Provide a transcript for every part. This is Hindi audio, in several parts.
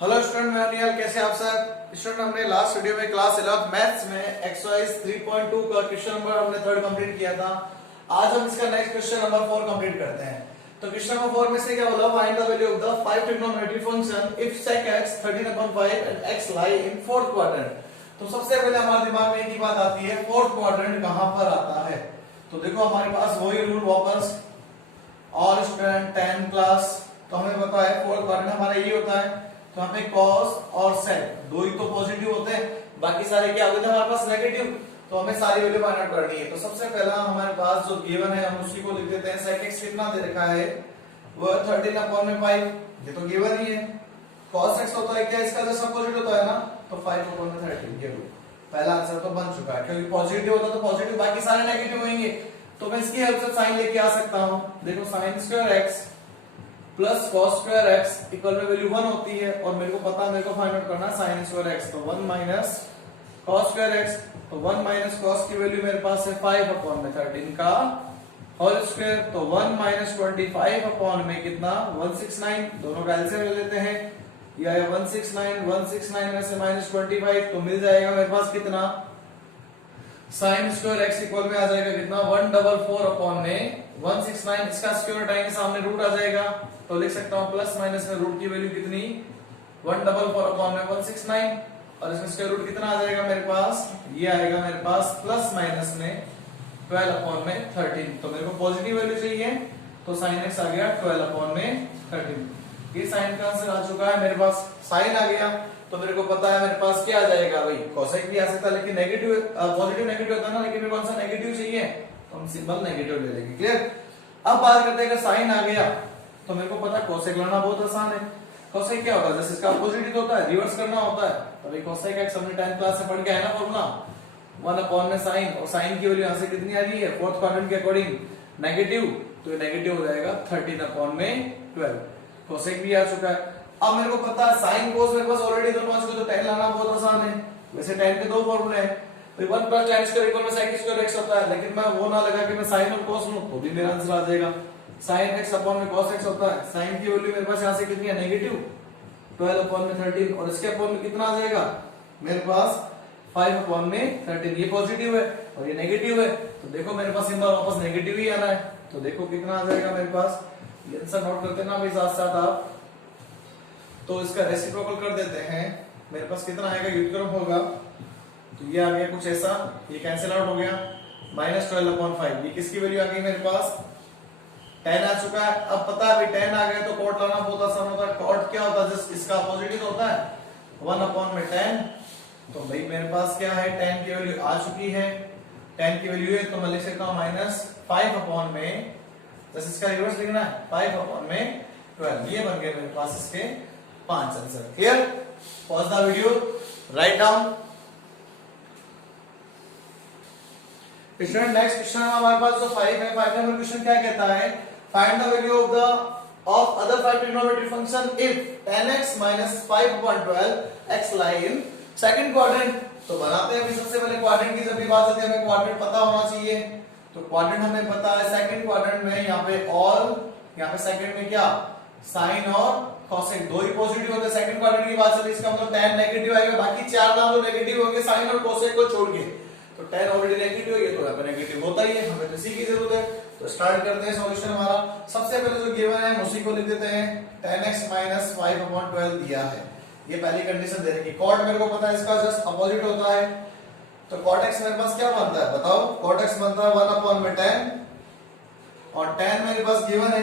हेलो स्टूडेंट, मैं अनिल। कैसे आप सब स्टूडेंट? हमने लास्ट वीडियो में क्लास 11 मैथ्स में एक्सरसाइज 3.2 का क्वेश्चन नंबर हमने थर्ड कंप्लीट किया था। आज हम इसका नेक्स्ट क्वेश्चन नंबर 4 कंप्लीट करते हैं। तो क्वेश्चन नंबर 4 में से क्या बोला? Find the value of the 5 trigonometry function if sec x 13/5 and x lie in fourth quadrant। तो सबसे पहले हमारे दिमाग में एक ही बात आती है, फोर्थ क्वाड्रेंट कहां पर आता है। तो देखो हमारे पास वही रूल वापस, और स्टूडेंट 10 क्लास, तो हमें पता है फोर्थ क्वाड्रेंट हमारा ये होता है। तो यहाँ पे cos और sec दो ही तो पॉजिटिव होते हैं, बाकी सारे क्या होते हैं हमारे पास नेगेटिव। तो हमें सारी वैल्यू फाइंड आउट करनी है। तो सबसे पहला हमारे पास जो गिवन है हम उसी को लिख देते हैं। sec x कितना दे रखा है? वो 13/5, ये तो गिवन ही है। cos x होता है क्या? इसका जस्ट अपोजिट होता है ना, तो 5/13 ये लो। पहला आंसर तो बन चुका है, क्योंकि पॉजिटिव होता तो पॉजिटिव, बाकी सारे नेगेटिव होंगे। तो मैं इसकी हेल्प से साइन लेके आ सकता हूं। देखो sin square x plus cos square x equal में वैल्यू 1 होती है, और मेरे को पता है मेरे को फाइंड आउट करना है sin स्क्वायर x। तो 1 माइनस cos स्क्वायर x, तो 1 माइनस cos की वैल्यू मेरे पास है 5/13 का होल स्क्वायर। तो 1 माइनस 25 अपॉन में कितना? 169। दोनों का एलसीएम ले लेते हैं, यह है 169 में से माइनस 25, तो मिल जाएगा मेरे पास कितना? sin स्क्वायर x इक्वल में आ जाएगा कितना? 144 अपॉन में 169। इसका स्क्वायर हटाएंगे, सामने रूट आ जाएगा, तो लिख सकता हूं प्लस माइनस में रूट की वैल्यू कितनी? 144 अपॉन में 169, और इसका स्क्वायर रूट कितना आ जाएगा मेरे पास? ये आएगा मेरे पास प्लस माइनस में 12 अपॉन में 13। तो मेरे को पॉजिटिव वैल्यू चाहिए, तो sin x आ गया 12 अपॉन में 13। ये साइन का आंसर आ चुका है मेरे पास। साइन आ गया तो मेरे को पता है मेरे पास क्या आ जाएगा भाई, कोसेक भी आ सकता है, लेकिन नेगेटिव पॉजिटिव नेगेटिव होता है ना, लेकिन मेरे को कौन सा नेगेटिव चाहिए, तो हम सिंपल नेगेटिव ले लेंगे। क्लियर? अब बात करते हैं, अगर साइन आ गया तो मेरे को पता कोसेक लाना बहुत आसान है। कोसेक क्या होता है? जैसे इसका अपोजिट होता है, रिवर्स करना होता है। तो भाई कोसेक एक्स हमने 10th क्लास से पढ़ के आया ना फॉर्मूला, 1 अपॉन में साइन, और साइन की वैल्यू यहां से कितनी आ रही है? फोर्थ क्वाड्रेंट के अकॉर्डिंग नेगेटिव, तो ये नेगेटिव हो जाएगा 13 अपॉन में 12। कोसेक भी आ चुका है। अब मेरे को पता है साइन कोस मेरे पास ऑलरेडी दोनों आ चुके, तो 10 लाना बहुत आसान है। वैसे 10 के दो फॉर्मूले हैं, तो 1 प्लस tan स्क्वायर इक्वल में sec स्क्वायर x होता है, लेकिन मैं वो ना लगा कि मैं साइन और कोस लूं, तो भी मेरा आंसर आ जाएगा sin x अपॉन में cos x होता है। साइन की वैल्यू मेरे पास यहां से कितनी है? नेगेटिव 12 अपॉन में 13, और इसके अपॉन में कितना आ जाएगा मेरे पास? 5 अपॉन में 13। ये पॉजिटिव है और ये नेगेटिव है, तो देखो मेरे पास सिंबल वापस नेगेटिव ही आना है। तो देखो कितना आ जाएगा मेरे पास, ये आंसर नोट करते ना भाई साथ साथ आप। तो इसका रेसिप्रोकल कर देते हैं, मेरे पास कितना आएगा? व्युत्क्रम होगा, तो ये आ गया कुछ ऐसा, ये कैंसिल आउट हो गया, माइनस 12/5। ये किसकी वैल्यू आ गई मेरे पास? 10 आ चुका है। अब पता है भाई 10 आ गया तो कॉट लाना बहुत आसान होता है। कॉट क्या होता है? जस्ट इसका अपोजिट होता है, 1 अपॉन में 10। तो भाई मेरे पास क्या है? 10 की वैल्यू आ चुकी है, 10 की वैल्यू है, तो मैं लिख सकता हूं माइनस 5 अपॉन में, जस्ट इसका रिवर्स लिखना है, 5 अपॉन में 12। ये बन गए मेरे पास इसके 5 answer. Clear? Pause the video, write down. Student next question हमारे पास जो 5 है, 5 नंबर क्वेश्चन क्या कहता है? Find the value of other 5 trigonometry function if 10x minus 5/12 x lie in second quadrant. तो बनाते हैं। सबसे पहले क्वाड्रेंट की जब भी बात आती है हमें क्वाड्रेंट पता होना चाहिए। तो क्वाड्रेंट हमें पता है, सेकंड क्वाड्रेंट में यहाँ पे ऑल, यहाँ पे सेकंड में क्या? साइन और कोसेक दो ही पॉजिटिव होते हैं। सेकंड क्वाड्रेंट की बात चली, इसका मतलब tan नेगेटिव आएगा, बाकी चार नाम तो नेगेटिव होंगे साइन और कोसेक को छोड़ के। तो tan ऑलरेडी नेगेटिव है, तो यहाँ पे नेगेटिव होता ही है, हमें तो इसी की जरूरत है। तो स्टार्ट करते हैं सॉल्यूशन हमारा। सबसे पहले जो गिवन है उसी को लिख देते हैं, tan x minus 5/12 दिया है, ये पहली कंडीशन दे रखी। कॉट मेरे को पता है इसका जस्ट अपोजिट होता है, तो cot x मेरे पास क्या बनता है बताओ? cot x बनता है 1 अपॉन में 10, और tan मेरे पास गिवन है,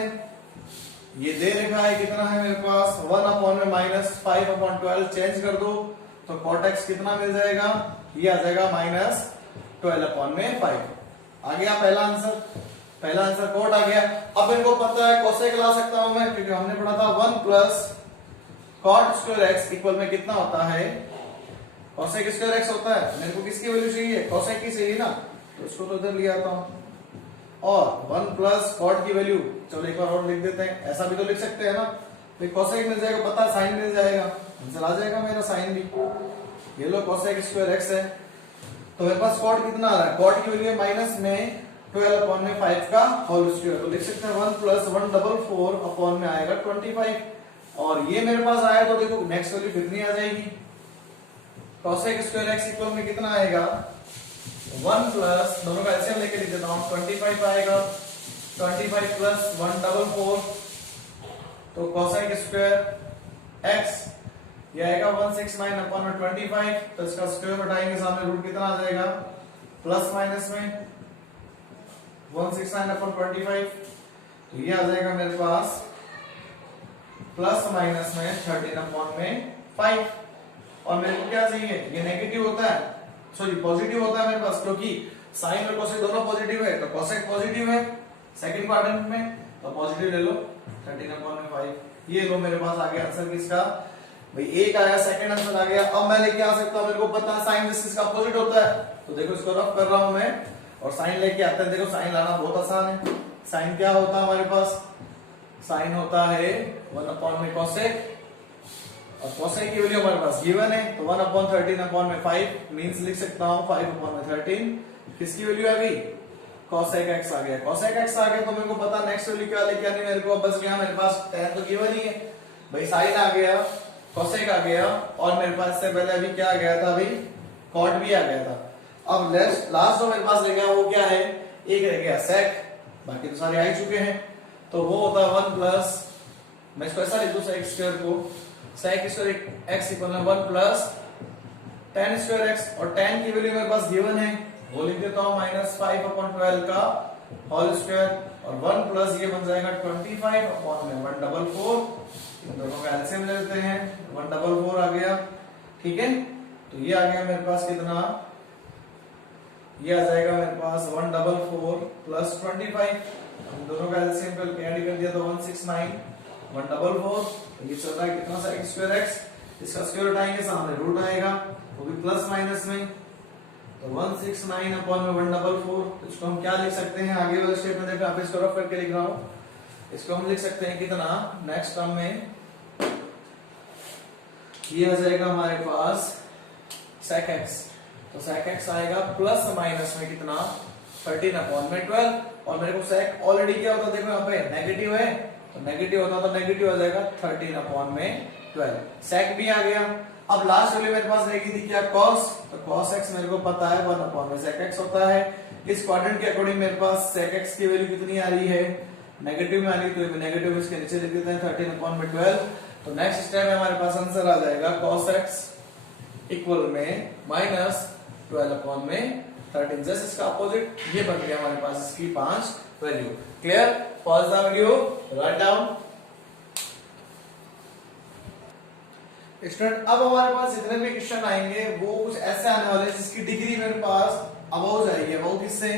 ये दे रखा है कितना है मेरे पास? 1 अपॉन में माइनस 5/12। चेंज कर दो तो cot x कितना मिल जाएगा? ये आ जाएगा माइनस 12 अपॉन में 5। आ गया पहला आंसर, पहला आंसर cot आ गया। अब मेरे को पता है कोसेक ला सकता हूं मैं, क्योंकि हमने पढ़ा था 1 plus cot square x equal में कितना होता है? कोसेक स्क्वायर x होता है। मेरे को किसकी वैल्यू चाहिए? कोसेक की चाहिए ना, तो इसको तो इधर ले आता हूं, और 1 प्लस कॉट की वैल्यू, चलो एक बार और लिख देते हैं, ऐसा भी तो लिख सकते हैं ना। तो कोसेक मिल जाएगा, पता है साइन मिल जाएगा, आंसर आ जाएगा मेरा साइन भी। ये लो कोसेक स्क्वायर x है, तो मेरे पास कॉट कितना आ रहा है? कॉट की वैल्यू माइनस में 12 अपॉन में 5 का होल स्क्वायर, तो लिख सकते हैं 1 प्लस 144 अपॉन में आएगा 25। और ये मेरे पास आया तो देखो नेक्स्ट वैल्यू कितनी आ जाएगी, cosec स्क्वायर x इक्वल में कितना आएगा 1 प्लस, दोनों का एलसीएम लेके लिख देता हूं, 25 आएगा, 25 प्लस 144, तो cosec स्क्वायर x ये आएगा 169 अपॉन में 25, तो इसका स्क्वायर उठाएंगे सामने रूट कितना आ जाएगा प्लस माइनस में 169 अपॉन 25, तो ये आ जाएगा मेरे पास प्लस माइनस में 13 अपॉन में 5, और मेरे को क्या चाहिए, ये नेगेटिव होता है, सॉरी पॉजिटिव होता है मेरे पास, क्योंकि साइन और कोसेक दोनों पॉजिटिव है, तो कोसेक पॉजिटिव है सेकंड क्वाड्रेंट में, तो पॉजिटिव ले लो 13 अपॉन में 5, ये लो मेरे पास आ गया आंसर किसका भाई, एक आया, सेकंड आंसर आ गया। अब मैं लेके आ सकता हूं, मेरे को पता है साइन जिस इसका अपोजिट होता है, तो देखो इसको रफ कर रहा हूं मैं और साइन लेके आते हैं। देखो साइन लाना बहुत आसान है, साइन क्या होता है हमारे पास, साइन होता है 1 अपॉन में कोसेक, और कोसेक की वैल्यू हमारे पास गिवन है, तो 1 अपॉन 13 अपॉन में 5 मींस लिख सकता हूं 5 अपॉन में 13, किसकी वैल्यू आ गई, कोसेक एक्स आ गया, कोसेक एक्स आ गया, तो मेरे को पता नेक्स्ट वैल्यू क्या लेके आनी मेरे को, बस गया मेरे पास tan तो गिवन ही है भाई, साइन आ गया, कोसेक आ गया, और मेरे पास से पहले अभी क्या आ गया था, अभी कॉट भी आ गया था। अब लास्ट जो मेरे पास रह गया वो क्या है, एक रह गया सेक, बाकी तो सारे आ ही चुके हैं, तो वो होता है 1 प्लस, मैं इसको ऐसा लिख दूं सेक स्क्वायर को, सेक स्क्वायर एक्स इक्वल है 1 प्लस tan स्क्वायर एक्स, और tan की वैल्यू मेरे पास गिवन है, वो लिख देता हूं -5 अपॉन 12 का होल स्क्वायर, और 1 प्लस ये बन जाएगा 25 अपॉन में 144, इन दोनों का एलसीएम ले लेते हैं, 144 आ गया, ठीक है, तो ये आ गया मेरे पास कितना, ये आ जाएगा मेरे पास 144 प्लस 25, हम दोनों का एलसीएम करके ऐड कर दिया तो 169, 144, ये चल रहा है कितना सा x स्क्वायर x, इसका स्क्वायर उठाएंगे सामने रूट आएगा, वो भी प्लस माइनस में, तो 169 अपॉन में 144, इसको हम क्या लिख सकते हैं, आगे वाले स्टेप में देखो, आप इसको रफ करके लिख रहा हूं, इसको हम लिख सकते हैं कितना, नेक्स्ट टर्म में ये आ जाएगा हमारे पास sec x, तो sec x आएगा प्लस माइनस में कितना 13 अपॉन में 12, और मेरे को sec ऑलरेडी क्या होता है, देखो यहाँ पे नेगेटिव है, तो नेगेटिव होता तो नेगेटिव आ जाएगा 13 अपॉन में 12, sec भी आ गया। अब लास्ट वैल्यू मेरे पास रहेगी थी क्या cos, तो cos x मेरे को पता है 1 अपॉन में sec x होता है, इस क्वाड्रेंट के अकॉर्डिंग मेरे पास sec x की वैल्यू कितनी आ रही है, नेगेटिव में आ रही है, तो नेगेटिव इसके नीचे लिख देते हैं 13 अपॉन में 12, तो नेक्स्ट स्टेप में हमारे पास आंसर आ जाएगा cos x इक्वल में -12 अपॉन में 13, जैसे इसका अपोजिट ये बन गया हमारे पास इसकी 5 value. Clear, pause the video, write down. Student अब हमारे पास जितने भी क्वेश्चन आएंगे वो कुछ ऐसे आने वाले हैं जिसकी डिग्री मेरे पास अबव जाएगी, अबव किससे,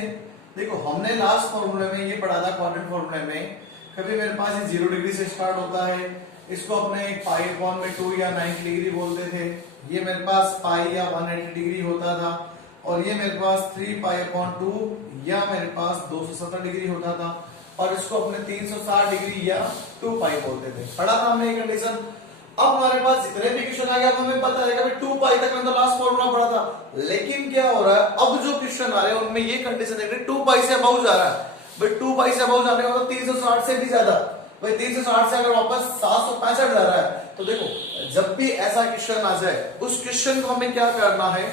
देखो हमने लास्ट फॉर्मूले में ये पढ़ा था, क्वाड्रेंट फॉर्मूले में कभी मेरे पास ये 0 डिग्री से स्टार्ट होता है, इसको अपने पाई अपॉन में 2 या 90 डिग्री बोलते थे, ये मेरे पास पाई या 180 डिग्री होता था, और ये मेरे पास 3 पाई अपॉन 2 या मेरे पास 270 डिग्री होता था, और इसको अपने 360 डिग्री या 2 पाई बोलते थे, पढ़ा था हमने ये कंडीशन। अब हमारे पास जितने भी क्वेश्चन आ गए अब हमें पता है कि 2 पाई तक मैंने तो लास्ट फॉर्मूला पढ़ा था, लेकिन क्या हो रहा है अब जो क्वेश्चन आ रहे हैं उनमें ये कंडीशन है कि 2 पाई से अबव जा रहा है, भाई 2 पाई से अबव जाने का मतलब 360 से भी ज्यादा, भाई 360 से अगर वापस 765 जा रहा है, तो देखो जब भी ऐसा क्वेश्चन आ जाए उस क्वेश्चन को हमें क्या करना है,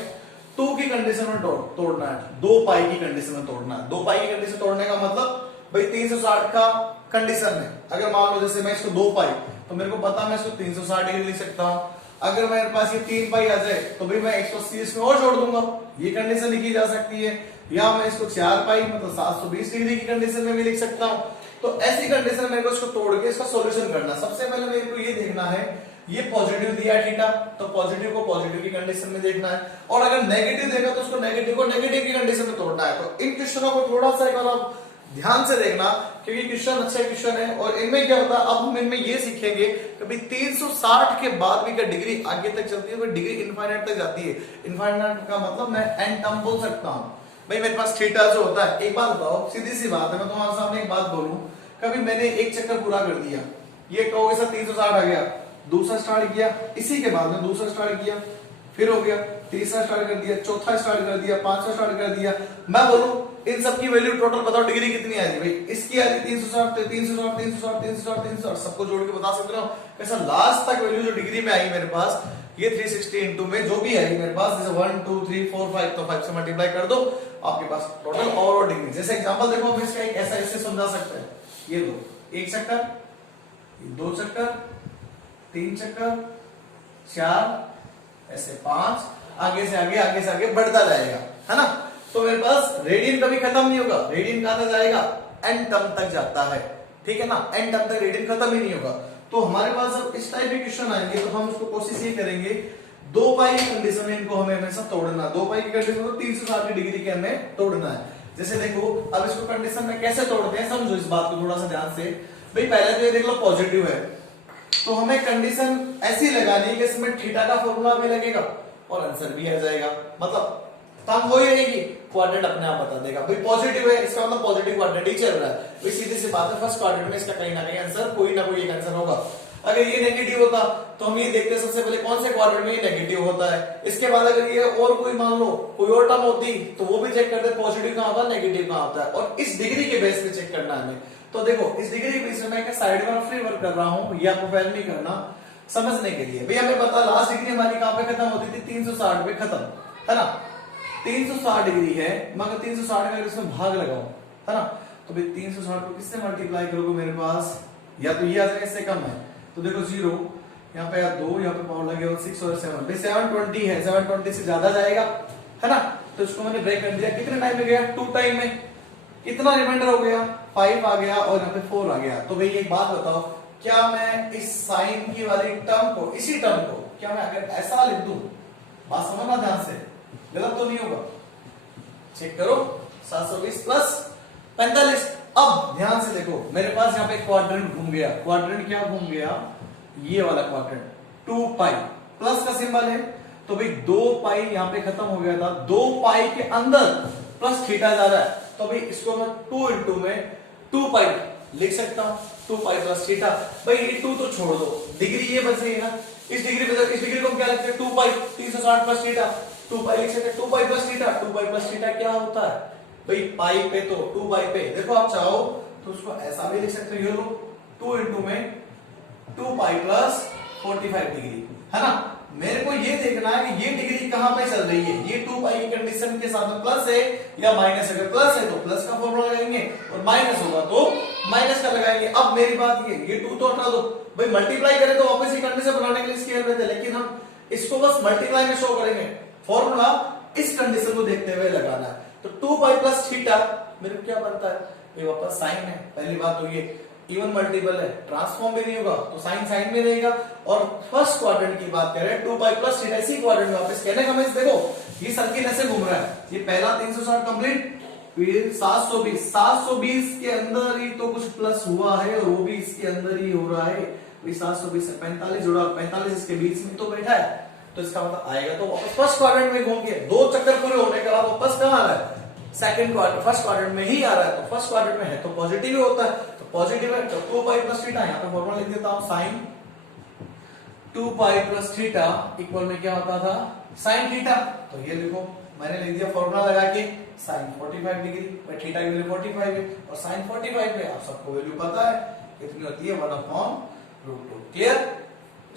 2 की कंडीशन में तोड़ना है, 2 पाई की कंडीशन में तोड़ना है। 2 पाई की कंडीशन तोड़ने का मतलब भाई 360 का कंडीशन में अगर मान लो जैसे मैं इसको 2 पाई, तो मेरे को पता मैं इसको 360 डिग्री लिख सकता हूं, अगर मेरे पास ये 3 पाई आ जाए तो भाई मैं 180 इसमें और जोड़ दूंगा, ये कंडीशन लिखी जा सकती है, या मैं इसको 4 पाई मतलब 720 डिग्री की कंडीशन में भी लिख सकता हूं। तो ऐसी कंडीशन मेरे को इसको तोड़ के इसका सॉल्यूशन करना, सबसे पहले मेरे को ये देखना है ये पॉजिटिव दिया है थीटा, तो पॉजिटिव को पॉजिटिव की कंडीशन में देखना है, और अगर नेगेटिव देगा तो उसको नेगेटिव को नेगेटिव की कंडीशन में तोड़ना है। तो इन क्वेश्चनों को थोड़ा सा एक बार आप ध्यान से देखना, क्योंकि क्वेश्चन अच्छे क्वेश्चन है, और इनमें क्या होता है अब हम इनमें ये सीखेंगे कि भाई 360 के बाद भी क्या डिग्री आगे तक चलती है, डिग्री इनफाइनाइट तक जाती है। इनफाइनाइट का मतलब मैं एन टर्म बोल सकता हूं, भाई मेरे पास थीटा जो होता है, एक बात बताओ सीधी सी बात है, मैं तुम्हारे सामने एक बात बोलूं, कभी मैंने एक चक्कर पूरा कर दिया, ये कहोगे सर 360 आ गया, दूसरा स्टार्ट किया, इसी के बाद में दूसरा स्टार्ट किया, फिर हो गया, तीसरा स्टार्ट कर दिया, चौथा स्टार्ट कर दिया, पांचवा स्टार्ट कर दिया। मैं बोलूं इन सब की वैल्यू टोटल बताओ डिग्री कितनी आ रही भाई, इसकी आ रही 360, 360, 360, 360, 360, सबको जोड़ के बता सकते हो कैसा लास्ट तक वैल्यू जो डिग्री में आई मेरे पास ये 360 इंटू में जो भी आई मेरे पास, जैसे 1 2 3 4 5 तो 5 से मल्टीप्लाई कर दो, आपके पास टोटल ओवरऑल डिग्री। जैसे एग्जांपल देखो हम इसका एक ऐसा इससे समझा सकते हैं, ये दो, एक चक्कर, दो चक्कर, तीन चक्कर, चार, ऐसे पांच, आगे से आगे बढ़ता जाएगा, है ना। तो मेरे पास रेडियन कभी खत्म नहीं होगा, रेडियन कहां तक जाएगा, एन टर्म तक जाता है, ठीक है ना, एन टर्म तक रेडियन खत्म ही नहीं होगा। तो हमारे पास जब इस टाइप के क्वेश्चन आएंगे तो हम उसको कोशिश ये करेंगे 2 पाई की कंडीशन में इनको हमें हमेशा तोड़ना, 2 पाई की कंडीशन को 360 डिग्री के हमें तोड़ना है। जैसे देखो अब इसको कंडीशन में कैसे तोड़ते हैं समझो इस बात को थोड़ा सा ध्यान से। भाई पहले तो ये देख लो पॉजिटिव है, तो हमें कंडीशन ऐसी लगानी है कि इसमें थीटा का फॉर्मूला भी लगेगा और आंसर भी आ जाएगा, मतलब तब वही रहेगी, क्वाड्रेंट अपने आप बता देगा। भाई पॉजिटिव है इसका मतलब पॉजिटिव क्वाड्रेंट ही चल रहा है, भाई सीधी सी बात है फर्स्ट क्वाड्रेंट में इसका कहीं ना कहीं आंसर कोई ना कोई एक आंसर होगा। अगर ये नेगेटिव होता तो हम ये देखते सबसे पहले कौन से क्वाड्रेंट में ये नेगेटिव होता है, इसके बाद अगर ये और कोई मान लो कोई और टर्म होती तो वो भी चेक करते पॉजिटिव कहां होता है नेगेटिव कहां होता है, और इस डिग्री के बेस पे चेक करना है हमें। तो देखो इस डिग्री के बेस पे मैं साइड में रफली वर्क कर रहा हूं, ये आपको फैल नहीं करना समझने के लिए। भाई हमें पता लास्ट डिग्री हमारी कहां पे खत्म होती थी, 360 पे खत्म, है ना। 360 डिग्री है, मगर 360 का इसमें भाग लगाओ, है ना, तो भाई 360 को किससे मल्टीप्लाई करोगे मेरे पास, या तो ये आ जाएगा इससे कम है, तो देखो 0 यहाँ पे 2, यहाँ पे पावर लगे और 6 और 7, भाई 720 है, 720 से ज्यादा जाएगा, है ना। तो इसको मैंने ब्रेक कर दिया, कितने टाइम में गया, 2 टाइम में, कितना रिमाइंडर हो गया, 5 आ गया और यहाँ पे 4 आ गया। तो भाई एक बात बताओ, क्या मैं इस साइन की वाली टर्म को, इसी टर्म को क्या मैं अगर ऐसा लिख दूं, बात समझना ध्यान से, गलत तो नहीं होगा, चेक करो, 720 प्लस 45। अब ध्यान से देखो मेरे पास यहाँ पे क्वाड्रेंट घूम गया, क्वाड्रेंट क्या घूम गया, ये वाला क्वाड्रेंट, 2 पाई प्लस का सिंबल है, तो भाई 2 पाई यहाँ पे खत्म हो गया था, 2 पाई के अंदर प्लस थीटा जा रहा है, तो भाई इसको मैं 2 इंटू में 2 पाई लिख सकता हूं, 2 पाई प्लस थीटा। भाई ये 2 तो छोड़ दो, डिग्री ये बच रही है ना, इस डिग्री को क्या लिखते हैं, 2 पाई 360 प्लस थीटा, 2 पाई लिख सकते हैं, 2 pi plus theta, 2 pi plus theta क्या होता है भाई पाई पे, तो 2 पाई पे देखो आप चाहो तो उसको ऐसा भी लिख सकते हो, ये लो 2 इंटू में 2 पाई प्लस 45 डिग्री, है ना। मेरे को ये देखना है कि ये डिग्री कहां पे चल रही है, ये 2 पाई की कंडीशन के साथ में प्लस है या माइनस, अगर प्लस है तो प्लस का फॉर्मूला लगाएंगे और माइनस होगा तो माइनस का लगाएंगे। अब मेरी बात ये 2 तो हटा दो, भाई मल्टीप्लाई करें तो वापस ये कंडीशन बनाने के लिए स्केयर में थे, लेकिन हम इसको बस मल्टीप्लाई में शो करेंगे, फॉर्मूला इस कंडीशन को देखते हुए लगाना है। तो 2 पाई प्लस थीटा मेरे को क्या बनता है, ये वापस साइन है, पहली बात तो ये इवन मल्टीपल है, ट्रांसफॉर्म भी नहीं होगा तो साइन साइन में रहेगा। और फर्स्ट क्वाड्रेंट की बात करें 2 पाई प्लस थीटा, इसी क्वाड्रेंट में वापस कहने का मैं देखो ये सर्किल ऐसे घूम रहा है, ये पहला 360 कंप्लीट, फिर 720 के अंदर ही तो कुछ प्लस हुआ है और वो भी इसके अंदर ही हो रहा है, 720 से 45 जुड़ा, 45 इसके बीच में तो बैठा है, तो इसका मतलब आएगा तो वापस फर्स्ट क्वाड्रेंट में घूम के 2 चक्कर पूरे होने के बाद वापस कहां आ रहा है, सेकंड क्वाड्रेंट, फर्स्ट क्वाड्रेंट में ही आ रहा है, तो फर्स्ट क्वाड्रेंट में है तो पॉजिटिव ही होता है, तो पॉजिटिव है तो 2 पाई प्लस थीटा, यहाँ पे फॉर्मूला लिख देता हूं, sine 2 pi plus theta equal में क्या होता था, साइन थीटा। तो ये देखो मैंने लिख दिया फॉर्मूला लगा के साइन 45 डिग्री, थीटा की वैल्यू 45 है और साइन 45 है, आप सबको वैल्यू पता है कितनी होती है, 1/√2। क्लियर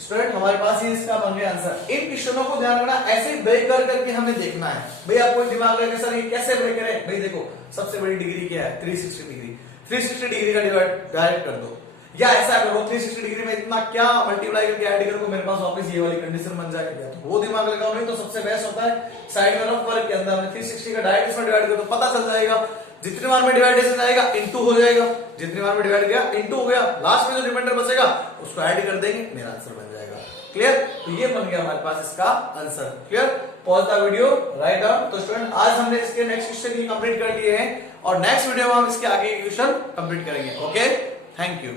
स्टूडेंट, हमारे पास ये इसका बन गया आंसर। इन क्वेश्चनों को ध्यान रखना, ऐसे ब्रेक कर करके हमें देखना है। भाई आपको दिमाग लगे सर ये कैसे ब्रेक करें, भाई देखो सबसे बड़ी डिग्री क्या है, 360 डिग्री, 360 डिग्री का डिवाइड डायरेक्ट कर दो, या ऐसा करो 360 डिग्री में इतना क्या मल्टीप्लाई करके ऐड करो, मेरे पास वापस ये वाली कंडीशन बन जाएगी, तो वो दिमाग लगाओ, नहीं तो सबसे बेस्ट होता है साइड में रफ वर्क के अंदर हमने 360 का डायरेक्ट इसमें डिवाइड कर दो, पता चल जाएगा, जितनी बार में डिवाइडेशन आएगा इनटू हो जाएगा, जितनी बार में डिवाइड गया इनटू हो गया, लास्ट में जो रिमाइंडर बचेगा उसको ऐड कर देंगे, मेरा आंसर बन जाएगा। क्लियर, तो ये बन गया हमारे पास इसका answer. Clear, pause the video, write down. तो स्टूडेंट आज हमने इसके नेक्स्ट क्वेश्चन की कंप्लीट कर लिए हैं और नेक्स्ट वीडियो में हम इसके आगे के क्वेश्चन कंप्लीट करेंगे। Okay, thank you.